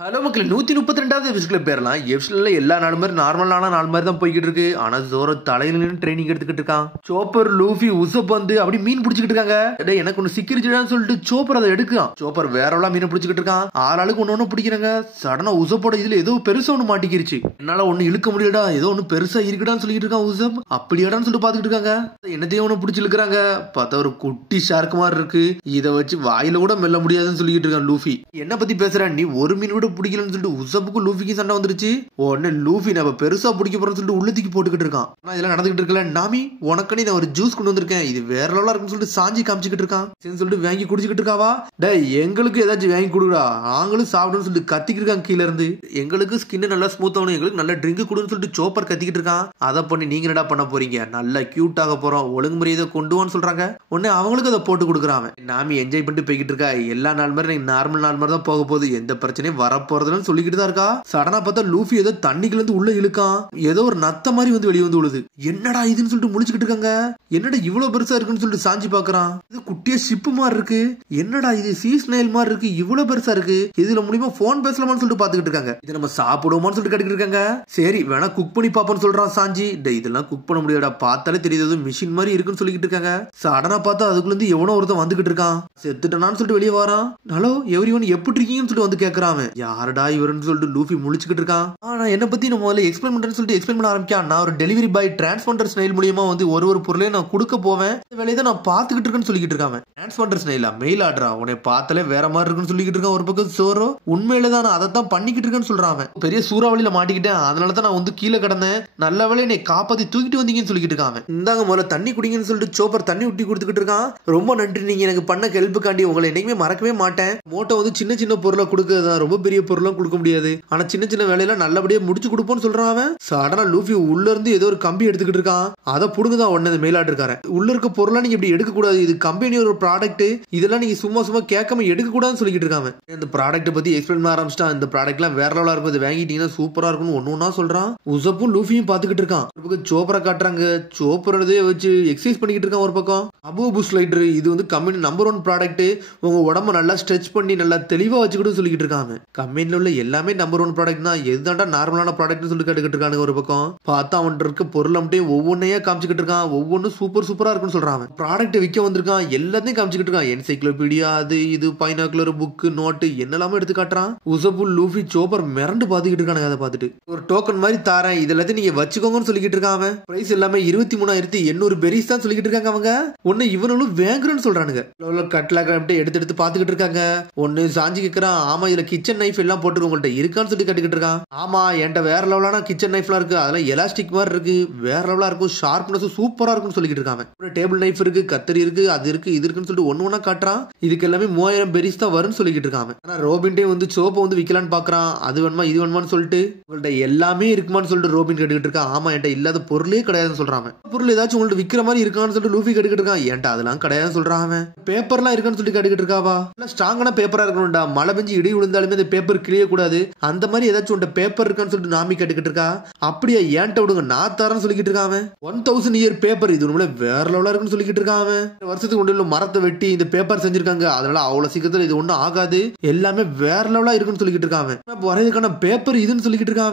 Hello மக்கள் 132வது எபிசோட்ல பேரலாம். எபிசோட்ல எல்லா நாள் மாதிரி நார்மலான நாள் மாதிரி தான் போய்கிட்டு இருக்கு. ஆனா ஜோரோ தலையில நின்று ட்ரைனிங் எடுத்துக்கிட்டு இருக்கான். சோப்பர் லூஃபி உசப் வந்து அப்படி மீன் பிடிச்சிக்கிட்டு இருக்காங்க. எனக்கு ஒண்ணு சிக்கிரிச்சுடான்னு சொல்லிட்டு சோப்பர் அதை எடுக்கான். சோப்பர் வேறவெல்லாம் மீன் பிடிச்சிக்கிட்டு இருக்கான். ஆளாளுக்கு ஒண்ணு பிடிக்கிறாங்க. சடனா உசப்போட இதுல ஏதோ பெருசா ஒண்ணு மாட்டிக்கிருச்சு. என்னால ஒண்ணு இழுக்க முடியலடா, ஏதோ ஒண்ணு பெருசா இருக்குடான்னு சொல்லிட்டு இருக்கான் உசப். அப்படியாடான்னு சொல்லிட்டு பாத்துக்கிட்டு இருக்காங்க. என்னத்தையும் ஒண்ணு பிடிச்சி இழுக்கிறாங்க. பார்த்தா ஒரு குட்டி ஷார்க் மாதிரி இருக்கு. இதை வச்சு வாயில கூட மெல்ல முடியாதுன்னு சொல்லிட்டு இருக்கான் லூஃபி. என்ன பத்தி பேசுற நீ? ஒரு மீன் கூட பிடிக்கலன்னு சொல்லிட்டு உசப்புக்கு லூஃபிக்கு சண்டை வந்துருச்சு. உடனே லூஃபி நம்ம பெருசா பிடிக்க போறோம்னு சொல்லிட்டு உள்ளத்துக்கு போட்டுக்கிட்டு இருக்கான். ஆனா இதெல்லாம் நடந்துகிட்டு இருக்கல. நாமி உனக்கு நான் ஒரு ஜூஸ் கொண்டு வந்திருக்கேன், இது வேற லெவலா இருக்குன்னு சொல்லிட்டு சாஞ்சி காமிச்சுக்கிட்டு இருக்கான். சரின்னு சொல்லிட்டு வாங்கி குடிச்சுக்கிட்டு இருக்காவா. டே எங்களுக்கு ஏதாச்சும் வாங்கி கொடுடா, நாங்களும் சாப்பிடுன்னு சொல்லிட்டு கத்திக்கிட்டு இருக்காங்க கீழ இருந்து. எங்களுக்கு ஸ்கின் நல்லா ஸ்மூத் ஆகணும், எங்களுக்கு நல்ல ட்ரிங்க் கொடுன்னு சொல்லிட்டு சோப்பர் கத்திக்கிட்டு இருக்கான். அதை பண்ணி நீங்க என்னடா பண்ண போறீங்க? நல்லா கியூட் ஆக போறோம், ஒழுங்குமுறையை கொண்டு வான்னு சொல்றாங்க. உடனே அவங்களுக்கு அதை போட்டு கொடுக்குறான். நாமி என்ஜாய் பண்ணிட்டு போய்கிட்டு இருக்கா. எல்லா நாள் மாதிரி நார்மல் நாள் மாதிரி தான் போக போகுது, எந்த பிரச்சனையும் வரப்போறதுன்னு சொல்லிக்கிட்டு தான் இருக்கா. சடனா பார்த்தா லூஃபி ஏதோ தண்ணிக்குள்ள இருந்து உள்ள இழுக்கான். ஏதோ ஒரு நத்த மாதிரி வந்து வெளியே வந்து விழுது. என்னடா இதுன்னு சொல்லிட்டு முழிச்சுக்கிட்டு இருக்காங்க. என்னடா இவ்வளவு பெருசா இருக்குன்னு சொல்லிட்டு சாஞ்சி பாக்குறான். இது குட்டிய ஷிப் மாதிரி இருக்கு. என்னடா இது சீஸ்னைல் மாதிரி இருக்கு, இவ்வளவு பெருசா இருக்கு. இதுல மூலியமா போன் பேசலாமான்னு சொல்லிட்டு பாத்துக்கிட்டு இருக்காங்க. இது நம்ம சாப்பிடுவோமான்னு சொல்லிட்டு கேட்டுக்கிட்டு இருக்காங்க. சரி வேணா குக் பண்ணி பாப்போம்னு சொல்றான் சாஞ்சி. இதெல்லாம் குக் பண்ண முடியாதா, பார்த்தாலே தெரியுது மிஷின் மாதிரி இருக்குன்னு சொல்லிக்கிட்டு இருக்காங்க. சடனா பார்த்தா அதுக்குள்ள இருந்து எவனோ ஒருத்தன் வந்துகிட்டு இருக்கான். செத்துட்டான்னு சொல்லிட்டு வெளியே வரான். ஹலோ எவ்ரிவன் எப்படி இருக்கீங்கன்னு சொல்லிட்டு வந்து கேக்குறான். யாருடா இவருன்னு சொல்லிட்டு லூஃபி முழிச்சுக்கிட்டு இருக்கான். ஆனா என்ன பத்தி நம்ம முதல்ல எக்ஸ்பிளைன் பண்றேன்னு சொல்லிட்டு எக்ஸ்பிளைன் பண்ண ஆரம்பிக்கான். நான் ஒரு டெலிவரி பாய், டிரான்ஸ்போண்டர் ஸ்னைல் மூலியமா வந்து ஒரு பொருளையும் நான் கொடுக்க போவேன், வேலையை தான் நான் பாத்துக்கிட்டு இருக்கேன்னு சொல்லிக்கிட்டு இருக்காங்க. டிரான்ஸ்போண்டர் ஸ்னைலா மெயில் ஆர்டரா, உன்னை பார்த்தாலே வேற மாதிரி இருக்குன்னு சொல்லிக்கிட்டு இருக்கான். ஒரு பக்கம் சோரோ உண்மையில தான் நான் அதை தான் பண்ணிக்கிட்டு இருக்கேன்னு சொல்றான். பெரிய சூறாவளியில மாட்டிக்கிட்டேன், அதனால தான் நான் வந்து கீழே கிடந்தேன், நல்ல வேலை என்னை காப்பாத்தி தூக்கிட்டு வந்தீங்கன்னு சொல்லிக்கிட்டு இருக்காங்க. இந்தாங்க முதல்ல தண்ணி குடிங்கன்னு சொல்லிட்டு சோப்பர் தண்ணி ஊட்டி கொடுத்துக்கிட்டு இருக்கான். ரொம்ப நன்றி, நீங்க எனக்கு பண்ண ஹெல்ப்புக்காண்டி உங்களை என்னைக்குமே மறக்கவே மாட்டேன். மோட்டோ வந்து சின்ன சின்ன பொருளை கொடுக்குறதா, ரொம்ப பெரிய பொருளும் கொடுக்க முடியாது, ஆனா சின்ன சின்ன வேலையில நல்லபடியா முடிச்சு கொடுப்போம்னு சொல்றான் அவன். சடனா லூஃபி உள்ள இருந்து ஏதோ ஒரு கம்பி எடுத்துக்கிட்டு இருக்கான். அதை புடுங்கதான் உடனே அந்த மெயில் ஆர்டர்காரன். உள்ள இருக்க பொருளா நீங்க இப்படி எடுக்க கூடாது, இது கம்பெனியோட ஒரு ப்ராடக்ட், இதெல்லாம் நீங்க சும்மா சும்மா கேட்காம எடுக்க கூடாதுன்னு சொல்லிட்டு இருக்காங்க. இந்த ப்ராடக்ட் பத்தி எக்ஸ்பிளைன் பண்ண ஆரம்பிச்சிட்டான். இந்த ப்ராடக்ட் எல்லாம் வேற லெவலா இருக்கும், இதை வாங்கிட்டீங்கன்னா சூப்பரா இருக்கும்னு ஒன்னொன்னா சொல்றான். உசப்பும் லூஃபியும் பாத்துக்கிட்டு இருக்கான். ஒரு பக்கம் சோப்பரை காட்டுறாங்க. சோப்பரதே வச்சு எக்ஸசைஸ் பண்ணிக்கிட்டு இருக்கான். ஒரு பக்கம் அபோ பூஸ்ட் லைட்டர், இது வந்து கம்பெனி நம்பர் 1 ப்ராடக்ட், உங்க உடம்ப நல்லா ஸ்ட்ரெச் பண்ணி நல்லா தெளிவா வச்சுக்கிட்டு சொல்லிக்கிட்டு இருக்காங்க. கம்பெனில உள்ள எல்லாமே நம்பர் 1 ப்ராடக்ட் தான், எதுதான்டா நார்மலான ப்ராடக்ட்னு சொல்லிட்டு கேட்டுக்கிட்டு இருக்காங்க. ஒரு பக்கம் பார்த்தா அவன் இருக்க பொருள் மட்டும் ஒவ்வொன்னையா காமிச்சுக்கிட்டு இருக்கான். ஒவ்வொன்றும் சூப்பரா இருக்குன்னு சொல்றான். ப்ராடக்ட் விற்க வந்திருக்கான், எல்லாத்தையும் காமிச்சுக்கிட்டு இருக்கான். என்சைக்ளோபீடியா, அது இது பைனாக்குலர் புக், நோட்டு என்னெல்லாம எடுத்து காட்டுறான். உசப்பு லூஃபி சோப்பர் மிரண்டு பாத்துக்கிட்டு இருக்கானுங்க. அதை பார்த்துட்டு ஒரு டோக்கன் மாதிரி தாரேன், இதெல்லாத்தையும் நீங்க வச்சுக்கோங்கன்னு சொல்லிக்கிட்டு இருக்கான். அவன் பிரைஸ் எல்லாமே 23,800 பெரிஸ் தான் சொல்லிக்கிட்டு இருக்காங்க. அவங்க ஒன்னு இவனும் வேங்குறன்னு சொல்றானுங்க. கட்லாக் எடுத்து பாத்துக்கிட்டு இருக்காங்க. ஒன்னு சாஞ்சி கேட்கறான். ஆமா இதுல கிச்சன் நைஃப் எல்லாம் போட்டு உங்கள்ட்ட இருக்கான்னு சொல்லி கட்டுக்கிட்டு இருக்கான். ஆமா என்கிட்ட வேற லெவலான கிச்சன் நைஃப்லாம் இருக்கு, அதெல்லாம் எலாஸ்டிக் மாதிரி இருக்கு, வேற லெவலா இருக்கும், ஷார்ப்னஸ் சூப்பரா இருக்கும்னு சொல்லிட்டு இருக்காங்க. ஒரு டேபிள் நைஃப் இருக்கு, கத்தரி இருக்கு, அது இருக்கு, இது இருக்குன்னு சொல்லிட்டு ஒண்ணு காட்டுறான். இதுக்கு எல்லாமே 3000 பெரிஸ் தான் வரும்னு சொல்லிட்டு இருக்காங்க. ஆனா ரோபின்டே வந்து சோப்பை வந்து விக்கலான்னு பாக்குறான். அது வேணுமா இது வேணுமான்னு சொல்லிட்டு உங்கள்ட்ட எல்லாமே இருக்குமான்னு சொல்லிட்டு ரோபின் கேட்டுக்கிட்டு இருக்கான். ஆமா என்கிட்ட இல்லாத பொருளே கிடையாதுன்னு சொல்றாங்க. பொருள் ஏதாச்சும் உங்கள்ட்ட விக்கிற மாதிரி இருக்கான்னு சொல்லிட்டு லூஃபி கேட்டுக்கிட்டு இருக்கான். என்கிட்ட அதெல்லாம் கிடையாதுன்னு சொல்றான். பேப்பர்லாம் இருக்கான்னு சொல்லிட்டு கேட்டுக்கிட்டு இருக்காவா. ஸ்ட்ராங்கான பேப்பரா இருக்கணும்டா, மழை பெஞ்சு இடி விழுந்தாலுமே இந்த பேப்பர் கிளிய கூடாது, அந்த மாதிரி ஏதாச்சும் உண்ட பேப்பர் இருக்கான்னு சொல்லிட்டு நாமி கேட்டுக்கிட்டு இருக்கா. அப்படியே ஏன்ட்ட விடுங்க நான் தரேன்னு சொல்லிக்கிட்டு இருக்கான். 1000 இயர் பேப்பர், இது உண்மையில வேற லெவலா இருக்குன்னு சொல்லிக்கிட்டு இருக்கான். வருஷத்துக்கு ஒன்றுல மரத்தை வெட்டி இந்த பேப்பர் செஞ்சிருக்காங்க, அதனால அவ்வளவு சீக்கிரத்துல இது ஒண்ணும் ஆகாது, எல்லாமே வேற லெவலா இருக்குன்னு சொல்லிக்கிட்டு இருக்கான். வரையதுக்கான பேப்பர் இதுன்னு சொல்லிக்கிட்டு இருக்கான்.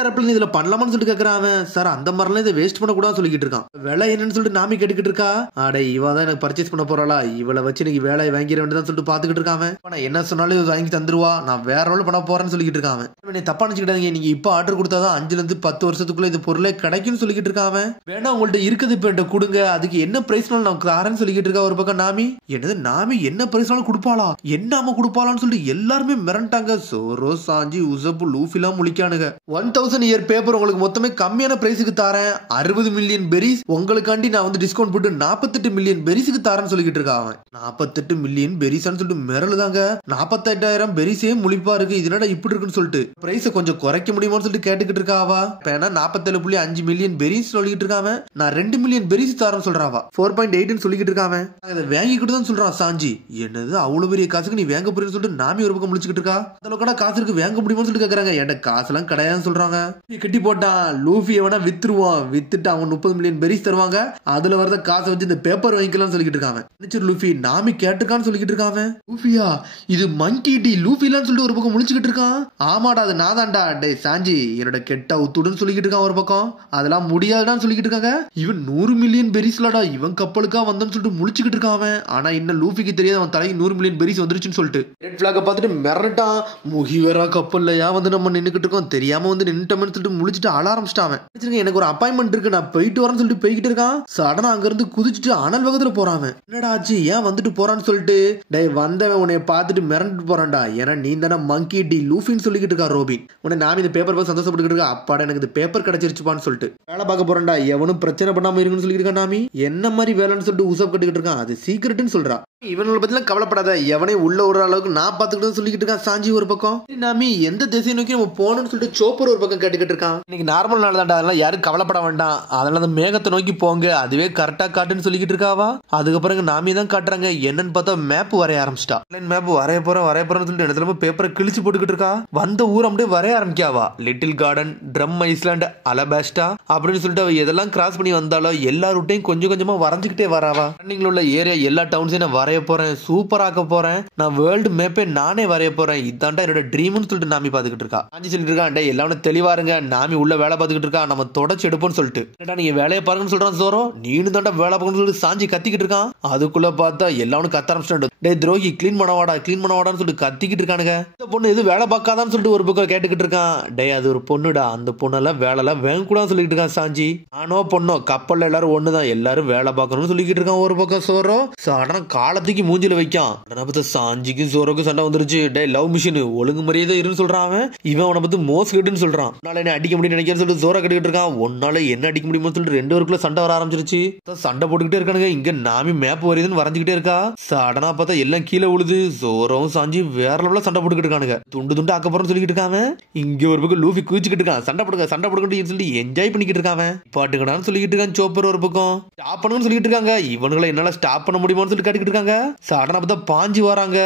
ஏரோப்ளேன் இதுல பண்ணலாமான்னு சொல்லிட்டு கேட்கறான். சார் அந்த மாதிரிலாம் இதை வேஸ்ட் பண்ணக்கூடாதுன்னு சொல்லிக்கிட்டு இருக்கான். வேலை என்னன்னு சொல்லிட்டு நாமி கேட்டுக்கிட்டு இருக்கா. அட இவ தான் எனக்கு பர்ச்சேஸ் பண்ண போறாளா, இவளை வச்சு இன்னைக்கு வேலையை வாங்கிட வேண்டியதான் சொல்லிட்டு பாத்துக்கிட்டு இருக்கான். நான் என்ன சொன்னாலும் வாங்கி தந்துருவா, நான் வேற ரோல் பண்ண போறேன்னு சொல்லிக்கிட்டு இருக்கான். தப்பா நினைச்சுக்கிட்டாங்க, நீங்க இப்ப ஆர்டர் கொடுத்தாதான் 5 to 10 வருஷத்துக்குள்ள இந்த பொருளை கிடைக்கும்னு சொல்லிக்கிட்டு இருக்கான். வேணா உங்கள்ட்ட இருக்குது இப்ப கொடுங்க, அதுக்கு என்ன பிரைஸ்னாலும் நான் தரேன்னு சொல்லிக்கிட்டு இருக்கா. ஒரு பக்கம் நாமி என்னது நாமி என்ன பிரைஸ்னாலும் கொடுப்பாளா, என்னாம கொடுப்பாளான்னு சொல்லிட்டு எல்லாருமே மிரண்டாங்க. சோரோ சாஞ்சி உசப்பு லூஃபி எல்லாம் முழிக்கானுங்க. 1000 இயர் பேப்பர் உங்களுக்கு மொத்தமே கம்மியான பிரைஸுக்கு தரேன், 60 மில்லியன் பெரிஸ் உங்களுக்காண்டி நான் வந்து டிஸ்கவுண்ட் போட்டு 48 மில்லியன் பெரிஸுக்கு தரேன்னு சொல்லிக்கிட்டு இருக்கான். 48 மில்லியன் பெரிஸ்னு சொல்லிட்டு மிரளுதாங்க. 48,000 பெரிஸே முழிப்பா இருக்கு, இதனடா இப்படி இருக்குன்னு சொல்லிட்டு பிரைஸை கொஞ்சம் குறைக்க முடியுமான்னு சொல்லிட்டு கேட்டுக்கிட்டு இருக்காவா. 47.5 மில்லியன் பெரிஸ் சொல்லிட்டு இருக்காம, நான் 2 மில்லியன் பெரிஸ் தரேன்னு சொல்றாவா. 4.8 சொல்லிக்கிட்டு இருக்காம, அதை வாங்கிக்கிட்டு தான் சொல்றான் சாஞ்சி. என்னது அவ்வளவு பெரிய காசுக்கு நீ வாங்க போறேன்னு சொல்லிட்டு நாமி ஒரு பக்கம் முடிச்சுக்கிட்டு இருக்கா. அந்த காசு இருக்கு வாங்க முடியுமான்னு சொல்லிட்டு கேக்குறாங்க. என்கிட்ட காசெல்லாம் கிடையாதுன்னு சொல்றாங்க. கட்டி போட்டான் லூஃபி வேணா வித்துருவான், வித்துட்டு அவங்க 30 மில்லியன் பெரிஸ் தருவாங்க, அதுல வரத காசை வச்சு இந்த பேப்பர் வாங்கிக்கலாம்னு சொல்லிட்டு இருக்காங்க. லூஃபி நாமி கேட்டுக்கான்னு சொல்லிக்கிட்டு இருக்காங்க. லூஃபியா இது மங்கி டி லூஃபிலான்னு சொல்லிட்டு ஒரு பக்கம் முழிச்சுக்கிட்டு இருக்கான். ஆமாடா அது நான் தான்டா. டே சாஞ்சி என்னோட கெட்ட உத்துடுன்னு சொல்லிக்கிட்டு இருக்கான் ஒரு பக்கம். அதெல்லாம் முடியாதுடான்னு சொல்லிக்கிட்டு இருக்காங்க. இவன் 100 மில்லியன் பெரிஸ்லடா இவன் கப்பலுக்கா வந்தன்னு சொல்லிட்டு முழிச்சுக்கிட்டு இருக்கான் அவன். ஆனா இன்னும் லூஃபிக்கு தெரியாது அவன் தலைக்கு 100 மில்லியன் பெரிஸ் வந்துருச்சுன்னு சொல்லிட்டு ரெட் பிளாக பார்த்துட்டு மிரட்டான். முகிவேரா கப்பல்லையா வந்து நம்ம நின்னுக்கிட்டு இருக்கோம், தெரியாம வந்து நின்னுட்டோம்னு சொல்லிட்டு முழிச்சுட்டு அழ ஆரம்பிச்சிட்டான். எனக்கு ஒரு அப்பாயின்மெண்ட் இருக்கு, நான் போயிட்டு வரேன்னு சொல்லிட்டு போய்கிட்டு இருக்கான். சடனா அங்க இருந்து குதிச்சுட்டு அனல் வேகத்துல போறான். என்னடா ஆச்சு, ஏன் வந்துட்டு போறான்னு சொல்லிட்டு டே வந்தவன் உன்னை பார்த்துட்டு மிரண்டு போறான்டா. ஏன்னா நீ தானே மங்கி டி லூஃபின்னு சொல்லிக்கிட்டு இருக்கா ரோபின். உன்னை நாம இந்த பேப்பர் பார்த்து சந்தோஷப்பட்டு இருக்கா. அப்பாடா எனக்கு இந்த பேப்பர் கிடைச்சிருச்சுப்பான்னு சொல்லிட்டு வேலை பார்க்க போறான்டா. எவனும் பிரச்சனை பண்ணாம இருக்குன்னு சொல்லிட்டு இருக்கா. நாமி என்ன மாதிரி வேலைன்னு சொல்லிட்டு உசப் கட்டுக்கிட்டு இருக்கான். அது சீக்கிரட்னு சொல்றா. இவனை பத்திலாம் கவலைப்படாத, எவனே உள்ள விடுற அளவுக்கு நான் பாத்துக்கிட்டு சொல்லிக்கிட்டு இருக்கான் சாஞ்சி ஒரு பக்கம். நாமி எந்த திசையை நோக்கி நம்ம போகணும்னு சொல்லிட்டு சோப்பர் ஒரு பக்கம் கேட்டுக்கிட்டு இருக்கான். இன்னைக்கு நார்மல் நாள் தான்டா, அதெல்லாம் யாரும் கவலைப்பட வேண்டாம், அதனால அந்த மேகத்தை நோக்கி போங்க, அதுவே கரெக்டா காட்டுன்னு சொல்லிக்கிட்டு இருக்காவா. அதுக்கப்புறம் நாமி தான் காட்டுறாங்க. என்னன்னு பார்த்தா மேப் வரைய ஆரம்பிச்சிட்டா. மேப் வரைய போறேன்னு சொல்லிட்டு இடத்துல பேப்பரை கிழிச்சு போட்டுக்கிட்டு இருக்கா. வந்த ஊர் அப்படியே வரைய ஆரம்பிக்காவா. லிட்டில் கார்டன், ட்ரம் ஐஸ்லாண்ட், அலபாஸ்டா அப்படின்னு சொல்லிட்டு அவ எதெல்லாம் கிராஸ் பண்ணி வந்தாலும் எல்லா ரூட்டையும் கொஞ்சம் கொஞ்சமா வரைஞ்சுக்கிட்டே வராவா. ரன்னிங்ல உள்ள ஏரியா எல்லா டவுன்ஸையும் நான் வரைய போறேன், சூப்பராக்க போறேன், நான் வேர்ல்டு மேப்பே நானே வரைய போறேன், இதாண்டா என்னோட ட்ரீம்னு சொல்லிட்டு நாமி பாத்துக்கிட்டு இருக்கா. ஆஞ்சி சொல்லிட்டு இருக்கான், எல்லாமே தெளிவாருங்க, நாமி உள்ள வேலை பார்த்துக்கிட்டு இருக்கா, நம்ம தொடச்சு எடுப்போம்னு சொல்லிட்டு. நீங்க வேலையை பாருங்கன்னு சொல்றான் சோரோ. நீனு தாண்டா வேலை பார்க்கணும்னு சொல்லிட்டு சாஞ்சி கத்திக்கிட்டு இருக்கான். அதுக்குள்ள பார்த்தா எல்லாரும் கத்த ஆரம்பிச்சிட்டான். டே துரோகி கிளீன் பண்ணவாடான்னு சொல்லிட்டு கத்திக்கிட்டு இருக்கானுங்க. இந்த பொண்ணு எது வேலை பார்க்காதான்னு சொல்லிட்டு ஒரு பக்கம் கேட்டுக்கிட்டு இருக்கான். டே அது ஒரு பொண்ணுடா, அந்த பொண்ணெல்லாம் வேலைலாம் வேங்க கூடாதுன்னு சொல்லிட்டு இருக்கான் சாஞ்சி. ஆனோ பொண்ணோ கப்பல்ல எல்லாரும் ஒண்ணுதான், எல்லாரும் வேலை பார்க்கணும்னு சொல்லிக்கிட்டு இருக்கான் ஒரு பக்கம் சோரோ. சடனா காலத்துக்கு மூஞ்சில வைக்கான். சாஞ்சிக்கும் சோரோக்கும் சண்டை வந்துருச்சு. டே லவ் மிஷின் ஒழுங்கு மரியாதை இருன்னு சொல்றான் அவன். இவன் அவனை பத்தி மோஸ் கேட்டுன்னு சொல்றான். உன்னால என்ன அடிக்க முடியும் நினைக்கிறேன்னு சொல்லிட்டு சோரா கட்டிக்கிட்டு இருக்கான். உன்னால என்ன அடிக்க முடியுமோ சொல்லிட்டு ரெண்டு பேருக்குள்ள சண்டை வர ஆரம்பிச்சிருச்சு. சண்டை போட்டுக்கிட்டே இருக்கானுங்க. இங்க நாமி மேப் வருதுன்னு வரைஞ்சுக்கிட்டே இருக்கா. சடனா பார்த்தா எல்லாம் கீழே விழுது. சோரோவும் சாஞ்சி வேற லெவல்ல சண்டை போட்டுக்கிட்டு இருக்கானுங்க. துண்டு துண்டு ஆக்கப்புறம் சொல்லிக்கிட்டு இருக்காங்க. இங்க ஒரு பக்கம் லூஃபி குதிச்சுக்கிட்டு இருக்கான். சண்டை போடுங்க சொல்லி என்ஜாய் பண்ணிக்கிட்டு இருக்காங்க. பாட்டுக்கடான்னு சொல்லிக்கிட்டு இருக்கான். சோப்பர் ஒரு பக்கம் ஸ்டாப் பண்ணுன்னு சொல்லிட்டு இருக்காங்க. இவனுங்களை என்னால ஸ்டாப் பண்ண முடியுமான்னு சொல்லி கேட்டுக்கிட்டு இருக்காங்க. சடனா பார்த்தா பாஞ்சு வராங்க.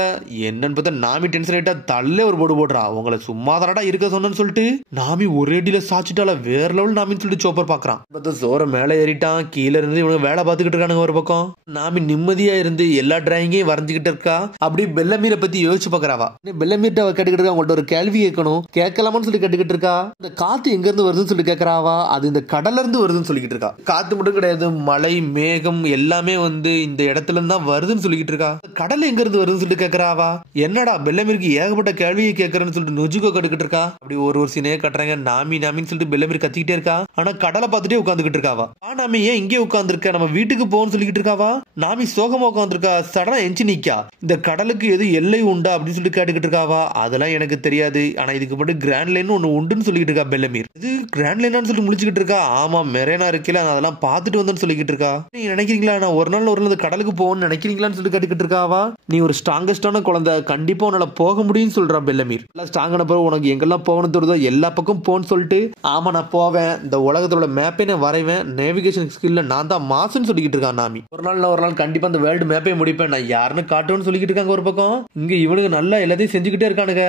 என்னன்னு பார்த்தா நாமி டென்ஷன் ஆயிட்டா தள்ளே ஒரு போடு போடுறா. உங்களை சும்மா தானடா இருக்க சொன்னு சொல்லிட்டு நாமி ஒரே அடியில சாச்சிட்டால வேற லெவல் நாமின்னு சொல்லிட்டு சோப்பர் பாக்குறான். பார்த்தா சோர மேல ஏறிட்டான். கீழே இருந்து இவங்க வேலை பார்த்துக்கிட்டு இருக்கானுங்க ஒரு பக்கம். நாமி நிம்மதியா இருந்து எல்லா டிராயிங்கையும் வரைஞ்சுக்கிட்டு இருக்கா. அப்படி பெல்லமீரை பத்தி யோசிச்சு பாக்குறாவா. பெல்லமீர்ட்ட கேட்டுக்கிட்டு இருக்கா. உங்கள்ட்ட ஒரு கேள்வி கேட்கணும், கேட்கலாமான்னு சொல்லி கேட்டுக்கிட்டு இருக்கா. இந்த காத்து எங்க இருந்து வருதுன்னு சொல்லி கேட்கறாவா. அது இந்த கடல்ல இருந்து வருதுன்னு சொல்லிக்கிட்டு இருக்கா. காத்து மட்டும் கிடையாது, மழை மேகம் எல்லாமே வந்து இந்த இடத்துல இருந்து தான் வருதுன்னு சொல்லிக்கிட்டு இருக்கா. கடல் எங்க இருந்து வருதுன்னு சொல்லிட்டு கேட்கறாவா. என்னடா பெல்லமீருக்கு ஏகப்பட்ட கேள்வியை கேட்கறேன்னு சொல்லிட்டு நொஜுகோ கட்டுக்கிட்டு இருக்கா. அப்படி ஒரு சீனே கட்டுறாங்க. நாமின்னு சொல்லிட்டு பெல்லமீர் கத்திக்கிட்டே இருக்கா. ஆனா கடலை பார்த்துட்டே உட்காந்துக்கிட்டு இருக்காவா. நாமி ஏன் இங்கே உட்காந்துருக்க, நம்ம வீட்டுக்கு போன்னு சொல்லிக்கிட்டு இருக்காவா. நாமி சோகமா உட்காந்துருக்கா. சடனா எஞ்சி நிக்கா. இந்த கடலுக்கு எது எல்லை உண்டா அப்படின்னு சொல்லிட்டு கேட்டுக்கிட்டு இருக்காவா. அதெல்லாம் எனக்கு தெரியாது, ஆனா இதுக்கு மட்டும் கிராண்ட் லைன் ஒண்ணு உண்டுன்னு சொல்லிக்கிட்டு இருக்கா பெல்லமீர். இது கிராண்ட் லைனான்னு சொல்லிட்டு முடிச்சுக்கிட்டு இருக்கா. ஆமா மெரேனா இருக்கல, அதெல்லாம் பார்த்துட்டு வந்தேன்னு சொல்லிக்கிட்டு இருக்கா. நீங்க நினைக்கிறீங்களா நான் ஒரு நாள் கடலுக்கு போகணும்னு நினைக்கிறீங்களான்னு சொல்லி கேட்டுக்கிட்டு இருக்காவா. நீ ஒரு ஸ்ட்ராங்கஸ்டான குழந்தை, கண்டிப்பா உன்னால போக முடியும்னு சொல்றா பெல்லமீர். ஸ்ட்ராங்கான பிறகு உனக்கு எங்கெல்லாம் போகணும் தோணுதோ எல்லா பக்கம் போன்னு சொல்லிட்டு ஆமா நான் போவேன், இந்த உலகத்தோட மேப்பை நான் வரைவேன், நேவிகேஷன் ஸ்கில்ல நான் தான் மாசுன்னு சொல்லிக்கிட்டு இருக்கான் நாமி. ஒரு நாள் கண்டிப்பா அந்த வேர்ல்டு மேப்பை முடிப்பேன், நான் யாருன்னு காட்டுவேன்னு சொல்லிக்கிட்டு இருக்காங்க ஒரு பக்கம். இங்க இவனுக்கு நல்லா எல்லாத்தையும் செஞ்சுக்கிட்டே இருக்கானுங்க.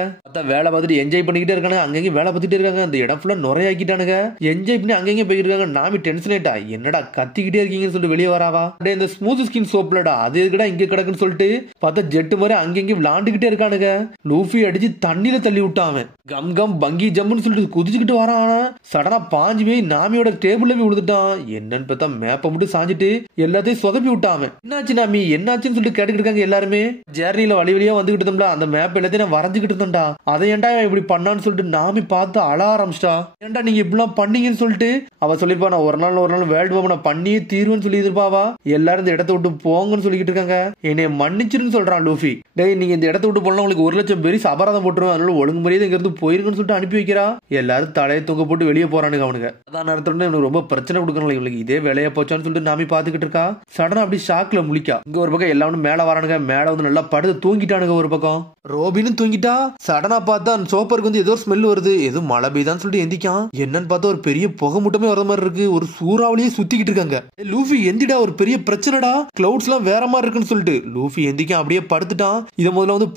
வேலை பார்த்துட்டு என்ஜாய் பண்ணிக்கிட்டே இருக்காங்க. அங்கங்க வேலை பார்த்துட்டே இருக்காங்க. அந்த இடம் ஃபுல்லா நுரையாக்கிட்டானுங்க. என்ஜாய் பண்ணி அங்கங்க போய்கிட்டு இருக்காங்க. நாமி டென்ஷன் ஆயிட்டா. என்னடா கத்திக்கிட்டே இருக்கீங்கன்னு சொல்லிட்டு வெளியே வராவா. இந்த ஸ்மூத் ஸ்கின் சோப்லடா அது எதுக்குடா இங்க கிடக்குன்னு சொல்லிட்டு பார்த்தா ஜெட்டு மாதிரி அங்கங்க விளாண்டுகிட்டே இருக்கானுங்க. லூஃபி அடிச்சு தண்ணியில தள்ளி விட்டான். கம் கம் பங்கி ஜம்ப்னு சொல்லிட்டு குதிச்சுக்கிட்டு வரான். சடனா பாஞ்சு போய் நாமியோட டேபிள்ல போய் விழுந்துட்டான். என்னன்னு பார்த்தா மேப்பை மட்டும் சாஞ்சிட்டு எல்லாத்தையும் சொதப்பி விட்டான். என்னாச்சு நாமி என்னாச்சுன்னு சொல்லிட்டு கேட்டுக்கிட்டு இருக்காங்க எல்லாருமே. ஜேர்னில வழி வழியா வந்துகிட்டு இருந்தோம்ல, அந்த மேப் எல்லாத்தையும் நான் வரைஞ்சுக்கிட்டு இருந்தேன்டா. அதை ஏன்டா இப்படி பண்ணான்னு சொல்லிட்டு நாமி பார்த்து அழ ஆரம்பிச்சிட்டா. ஏன்டா நீங்க இப்படிலாம் பண்ணீங்கன்னு சொல்லிட்டு அவ சொல்லிருப்பா. நான் ஒரு நாள் வேர்ல்டு மேப் நான் பண்ணியே தீர்வுன்னு சொல்லி இருப்பாவா. எல்லாரும் இந்த இடத்த விட்டு போங்கன்னு சொல்லிக்கிட்டு இருக்காங்க. என்னைய மன்னிச்சிருன்னு சொல்றான் லூஃபி. டேய் நீங்க இந்த இடத்த விட்டு போனா உங்களுக்கு 1 லட்சம் பெரிய அபராதம் போட்டுரும், அதனால ஒழுங்கு மரியாதை இங்க இருந்து போயிருக்குன்னு சொல்லிட்டு அனுப்பி வைக்கிறா. எல்லாரும் தலையை தொங்க போட்டு வெளியே போறானுங்க அவனுங்க. அதான் நேரத்துல எனக்கு ரொம்ப பிரச்சனை கொடுக்கணும், இவங்களுக்கு இதே வேலையா போச்சான்னு சொல்லிட்டு நாமி பாத்துக்கிட்டு இருக்கா. சடனா அப்படி ஷாக்ல முழிக்கா. இங்க ஒரு பக்கம் எல்லாரும் மேல வரானுங்க. மேல வந்து நல்லா படுத்து தூங்கிட்டானுங்க. ஒரு பக்கம் ரோபினும் தூங்கிட்டா. சடனா பார்த்தா சோப்பருக்கு வந்து ஏதோ ஒரு ஸ்மெல் வருது, ஏதோ மழை பெய்தான்னு சொல்லிட்டு எந்திக்கான். என்னன்னு பார்த்தா ஒரு பெரிய புகை மூட்டமே வர மாதிரி இருக்கு. ஒரு சூறாவளியே சுத்திக்கிட்டு இருக்காங்க. லூஃபி எந்திடா, ஒரு பெரிய பிரச்சனைடா, கிளவுட்ஸ் எல்லாம் வேற மாதிரி இருக்குன்னு சொல்லிட்டு லூஃபி எந்திக்கான். அப்படியே படுத்துட்டான். இதை முதல்ல வந்து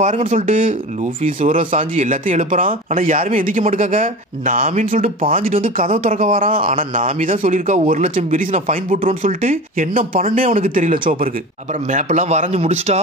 பாருங்கன்னு சொல்லிட்டு லூஃபி சோரோ சாஞ்சி எல்லாத்தையும் எழுப்புறான். ஆனா யாருமே எந்திக்க மாட்டுக்காங்க. நாமின்னு சொல்லிட்டு பாஞ்சிட்டு வந்து கதவை திறக்க வரான். ஆனா நாமி தான் சொல்லியிருக்கா 1 லட்சம் பெரிஸ் நான் ஃபைன் போட்டுருன்னு சொல்லிட்டு என்ன பண்ணனே அவனுக்கு தெரியல சோப்பருக்கு. அப்புறம் மேப் எல்லாம் வரைஞ்சு முடிச்சுட்டா.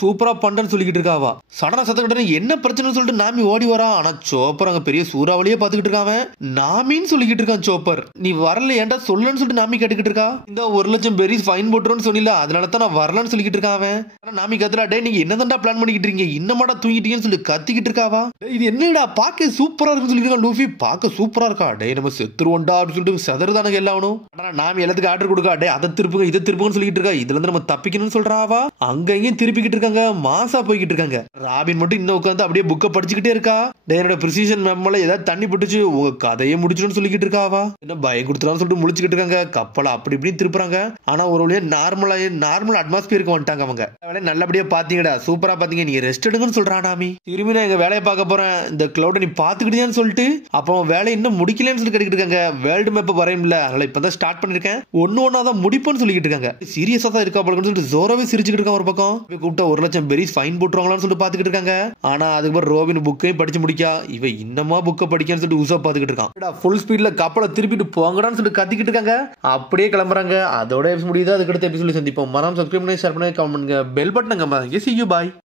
சூப்பரா பண்றேன்னு சொல்லிக்கிட்டு இருக்காவா. சடனா சத்தம் என்ன பிரச்சனைன்னு சொல்லிட்டு நாமி ஓடி வரா. ஆனா சோப்பர் அங்க பெரிய சூறாவளியே பாத்துக்கிட்டு இருக்கான். நாமின்னு சொல்லிக்கிட்டு இருக்கான் சோப்பர். நீ வரல ஏன்டா சொல்லுன்னு சொல்லிட்டு நாமி கேட்டுக்கிட்டு இருக்கா. இந்த 1,00,000 பெரிஸ் ஃபைன் போட்டுருன்னு சொன்னீல, அதனால தான் நான் வரலன்னு சொல்லிக்கிட்டு இருக்கான். நாமி கத்துறா, டே நீங்க என்னதான்டா பிளான் பண்ணிக்கிட்டு இருக்கீங்க, இன்னமாடா தூங்கிட்டீங்கன்னு சொல்லி கத்திக்கிட்டு இருக்காவா. இது என்னடா பாக்க சூப்பரா இருக்குன்னு சொல்லிட்டு லூஃபி. பாக்க சூப்பரா இருக்கா, டே நம்ம செத்துருவோண்டா அப்படின்னு சொல்லிட்டு செதறுதானுங்க எல்லாவனும். ஆனா நாமி எல்லாத்துக்கும் ஆர்டர் கொடுக்கா, டே அதை திருப்புங்க இதை திருப்புங்கன்னு சொல்லிட்டு இருக்கா. இதுல இருந்து நம்ம தப்பிக்கணும்னு சொல்றாவா. அங்க இங்கேயும் திருப்பிக்கிட்டு இருக்காங்க, மாசா போய்கிட்டு இருக்காங்க. ராபின் மட்டும் இன்னும் உட்காந்து அப்படியே புக்கை படிச்சுக்கிட்டே இருக்கா. டே என்னோட பிரிசிஷன் மெம்மல ஏதாவது தண்ணி போட்டுச்சு, உங்க கதையை முடிச்சுன்னு சொல்லிக்கிட்டு இருக்காவா. என்ன பயம் கொடுத்துறான்னு சொல்லிட்டு முழிச்சுக்கிட்டு இருக்காங்க. கப்பலை அப்படி இப்படின்னு திருப்புறாங்க. ஆனா ஒரு வழியா நார்மல் அட்மாஸ்பியருக்கு வந்துட்டாங்க அவங்க. நல்லபடியா பாத்தீங்கடா, சூப்பரா பாத்தீங்க, நீங்க ரெஸ்ட் எடுங்கன்னு சொல்றான் நாமி. திரும்பி நான் எங்க வேலையை பார்க்க போறேன், இந்த கிளவுட நீ பாத்துக்கிட்டேன்னு சொல்லிட்டு அப்புறம் வேலை இன்னும் முடிக்கலன்னு சொல்லி கேட்டுக்கிட்டு இருக்காங்க. வேர்ல்டு மேப் வரையும்ல, அதனால இப்பதான் ஸ்டார்ட் பண்ணிருக்கேன், ஒன்னொன்னாதான் முடிப்பேன்னு சொல்லிக்கிட்டு இருக்காங்க. சீரியஸா தான் இருக்கா போலன்னு சொல்லிட்டு ஜோராவே சிரிச்சுக்கிட்டு இருக்கான். ஒரு பக்கம் கூப்பிட்டா 1,00,000 பெரிஸ் ஃபைன் போட்டுருவாங்களான்னு சொல்லிட்டு பாத்துக்கிட்டு இருக்காங்க. ஆனா அதுக்கப்புறம் ரோபின் புக்கையும் படிச்சு முடிக்கா. இவ இன்னமா புக்கை படிக்கான்னு சொல்லிட்டு உசா பாத்துக்கிட்டு இருக்கான். ஃபுல் ஸ்பீட்ல கப்பலை திருப்பிட்டு போங்கடான்னு சொல்லிட்டு கத்திக்கிட்டு இருக்காங்க. அப்படியே கிளம்புறாங்க. அதோட முடியுது. அதுக்கடுத்த எபிசோட் சந்திப்போம். மறக்காம சப்ஸ்கிரைப் பண்ணி ஷேர் பண்ணி கமெண்ட் பண்ணுங்க. பெல் பட்டன் கம்பாங்க. See you, bye.